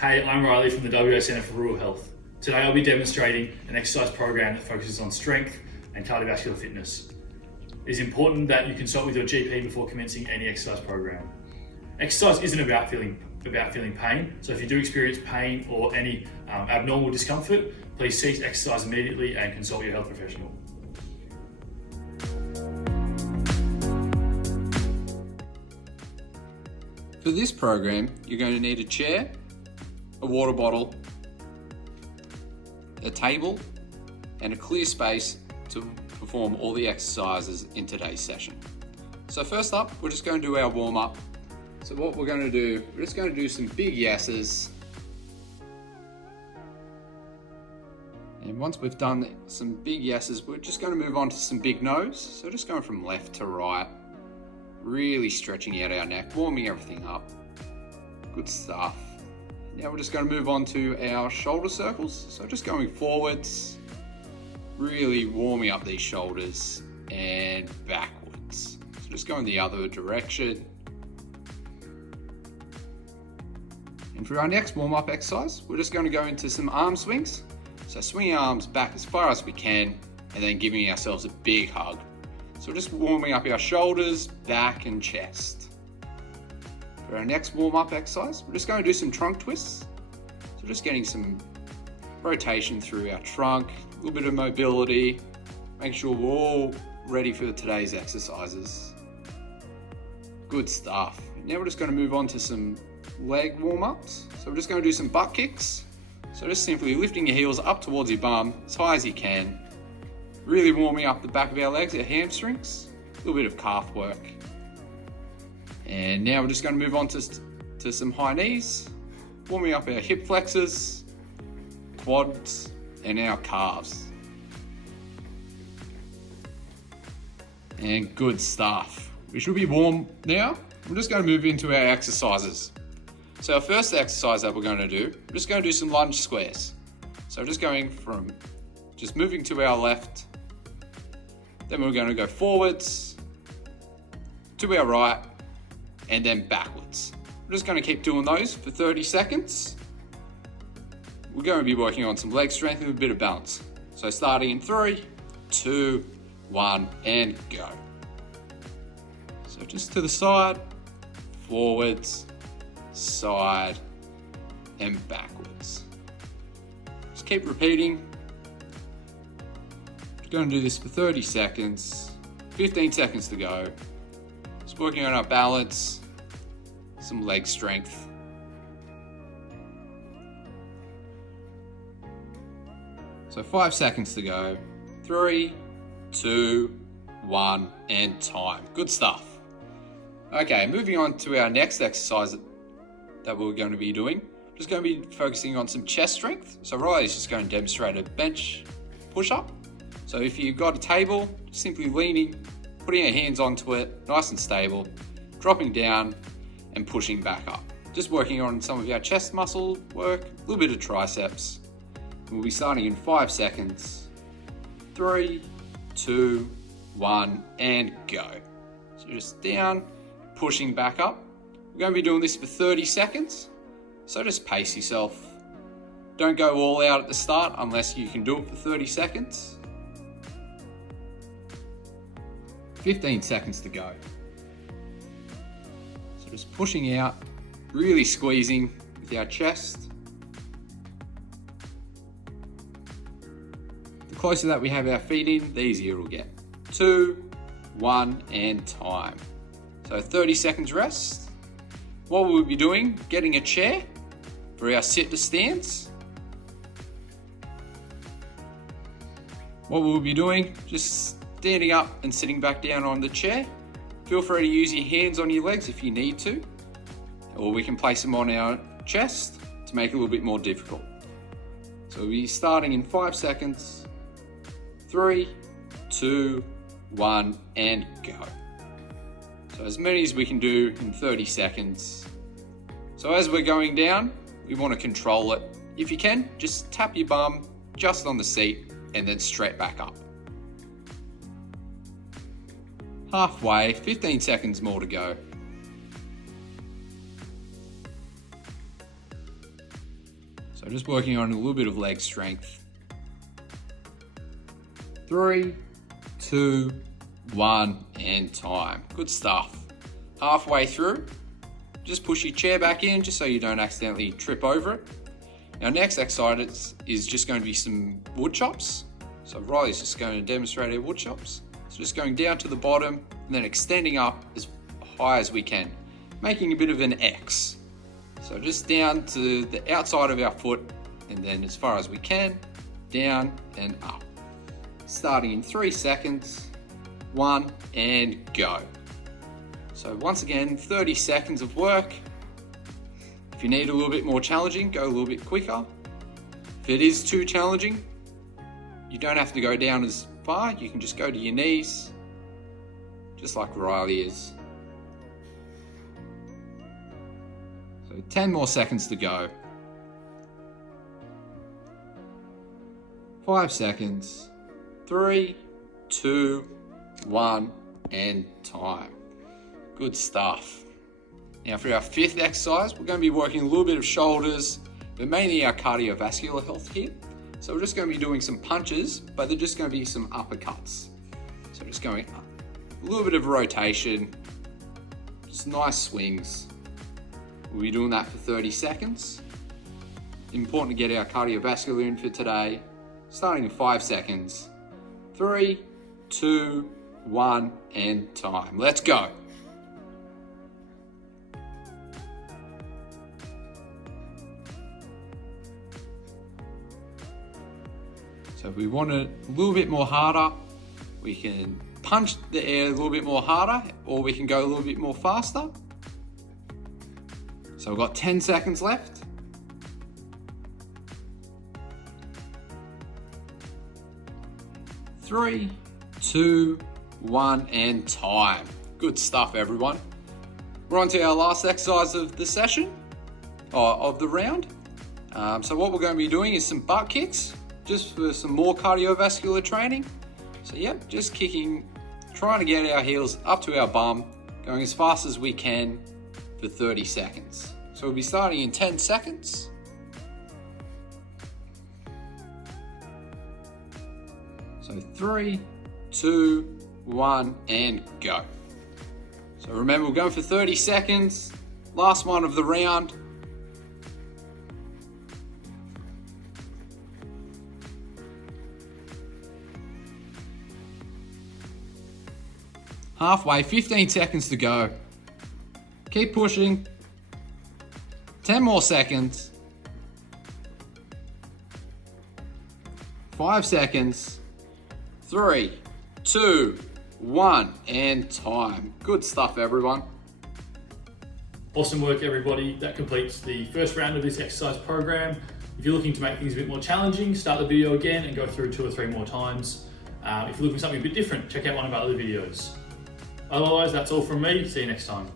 Hey, I'm Riley from the WA Centre for Rural Health. Today I'll be demonstrating an exercise program that focuses on strength and cardiovascular fitness. It is important that you consult with your GP before commencing any exercise program. Exercise isn't about feeling pain, so if you do experience pain or any abnormal discomfort, please cease exercise immediately and consult your health professional. For this program, you're going to need a chair, a water bottle, a table, and a clear space to perform all the exercises in today's session. So first up, we're just going to do our warm up. So what we're going to do, we're just going to do some big yeses. And once we've done some big yeses, we're just going to move on to some big no's. So just going from left to right, really stretching out our neck, warming everything up. Good stuff. Now we're just going to move on to our shoulder circles. So just going forwards, really warming up these shoulders, and backwards. So just going the other direction. And for our next warm-up exercise, we're just going to go into some arm swings. So swinging our arms back as far as we can, and then giving ourselves a big hug. So just warming up our shoulders, back and chest. For our next warm-up exercise, we're just going to do some trunk twists. So just getting some rotation through our trunk, a little bit of mobility, making sure we're all ready for today's exercises. Good stuff. Now we're just going to move on to some leg warm-ups. So we're just going to do some butt kicks. So just simply lifting your heels up towards your bum as high as you can. Really warming up the back of our legs, our hamstrings, a little bit of calf work. And now we're just going to move on to some high knees, warming up our hip flexors, quads, and our calves. And good stuff. We should be warm now. We're just going to move into our exercises. So our first exercise that we're going to do, we're just going to do some lunge squares. So just going from just moving to our left, then we're going to go forwards, to our right, and then backwards. We're just going to keep doing those for 30 seconds. We're going to be working on some leg strength and a bit of balance. So starting in 3, 2, 1, and go. So just to the side, forwards, side, and backwards. Just keep repeating. We're going to do this for 30 seconds, 15 seconds to go. Just working on our balance, some leg strength. So 5 seconds to go. 3, 2, 1, and time. Good stuff. Okay, moving on to our next exercise that we're going to be doing. Just going to be focusing on some chest strength. So Riley's just going to demonstrate a bench push-up. So if you've got a table, simply leaning, putting your hands onto it, nice and stable, dropping down and pushing back up. Just working on some of our chest muscle work, a little bit of triceps. We'll be starting in 5 seconds. 3, 2, 1, and go. So just down, pushing back up. We're going to be doing this for 30 seconds. So just pace yourself. Don't go all out at the start unless you can do it for 30 seconds. 15 seconds to go. So just pushing out, really squeezing with our chest. The closer that we have our feet in, the easier it'll get. 2, 1, and time. So 30 seconds rest. What we'll be doing, getting a chair for our sit to stands. What we'll be doing, just standing up and sitting back down on the chair. Feel free to use your hands on your legs if you need to, or we can place them on our chest to make it a little bit more difficult. So we'll be starting in 5 seconds. 3, 2, 1, and go. So as many as we can do in 30 seconds. So as we're going down, we want to control it. If you can, just tap your bum just on the seat and then straight back up. Halfway, 15 seconds more to go. So just working on a little bit of leg strength. 3, 2, 1, and time. Good stuff. Halfway through, just push your chair back in just so you don't accidentally trip over it. Our next exercise is just going to be some wood chops. So Riley's just going to demonstrate our wood chops. So just going down to the bottom and then extending up as high as we can, making a bit of an X. So just down to the outside of our foot and then as far as we can, down and up. Starting in 3 seconds, 1 and go. So once again, 30 seconds of work. If you need a little bit more challenging, go a little bit quicker. If it is too challenging, you don't have to go down as far. You can just go to your knees, just like Riley is. So 10 more seconds to go. 5 seconds. 3, 2, 1, and time. Good stuff. Now for our fifth exercise, we're going to be working a little bit of shoulders, but mainly our cardiovascular health here. So we're just going to be doing some punches, but they're just going to be some uppercuts. So just going up. A little bit of rotation, just nice swings. We'll be doing that for 30 seconds. Important to get our cardiovascular in for today. Starting in 5 seconds. 3, 2, 1, and time. Let's go. So if we want it a little bit more harder, we can punch the air a little bit more harder, or we can go a little bit more faster. So we've got 10 seconds left. 3, 2, 1, and time. Good stuff, everyone. We're on to our last exercise of the session, or of the round. So what we're going to be doing is some butt kicks, just for some more cardiovascular training. So yep, just kicking, trying to get our heels up to our bum, going as fast as we can for 30 seconds. So we'll be starting in 10 seconds. So 3, 2, 1, and go. So remember, we're going for 30 seconds. Last one of the round. Halfway, 15 seconds to go. Keep pushing. 10 more seconds. 5 seconds. 3, 2, 1, and time. Good stuff, everyone. Awesome work, everybody. That completes the first round of this exercise program. If you're looking to make things a bit more challenging, start the video again and go through 2 or 3 more times. If you're looking for something a bit different, check out one of our other videos. Otherwise, that's all from me. See you next time.